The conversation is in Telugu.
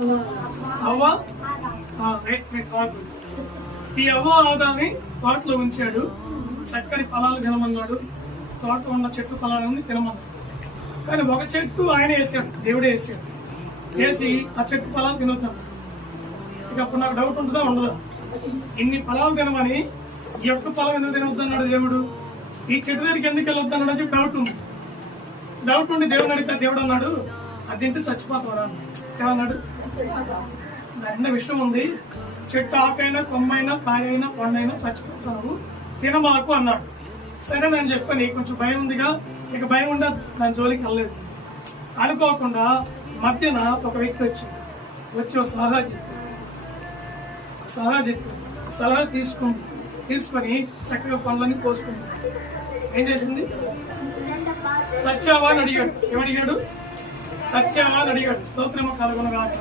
అవ్వ ఈ అవ్వ ఆదాన్ని తోటలో ఉంచాడు. చక్కని ఫలాలు తినమన్నాడు. తోట ఉన్న చెట్టు ఫలాలను తినమన్నాడు. కానీ ఒక చెట్టు ఆయన వేసాడు, దేవుడే వేసాడు. వేసి ఆ చెట్టు ఫలాలు తినొద్దాం. ఇక అప్పుడు నాకు డౌట్ ఉంటుందా ఉండదా? ఇన్ని ఫలాలు తినమని ఈ యొక్క ఫలం ఎందుకు తినొద్దన్నాడు దేవుడు? ఈ చెట్టు దగ్గరికి ఎందుకు వెళ్ళొద్దన్నాడు అని చెప్పి డౌట్ ఉంది. డౌట్ ఉండి దేవుడు అడిగితే దేవుడు అన్నాడు, అది తింటే చచ్చిపోతాడు. ఏమన్నాడు? అన్న విషయం ఉంది. చెట్టు ఆకైనా, కొమ్మైనా, కాయైనా, పండైనా చచ్చిపోతావు, తినమాకు అన్నాడు. సరే నేను చెప్పాను, కొంచెం భయం ఉందిగా, ఇక భయం ఉండదు, దాని జోలికి వెళ్ళలేదు. అనుకోకుండా మధ్యన ఒక వ్యక్తి వచ్చి ఒక సలహా తీసుకొని చక్కగా పనులన్నీ పోసుకుంది. ఏం చేసింది? చచ్చావా అని అడిగాడు. ఏమడిగాడు? చచ్చావా అని అడిగాడు. స్తోత్రము కలుగునుగాక.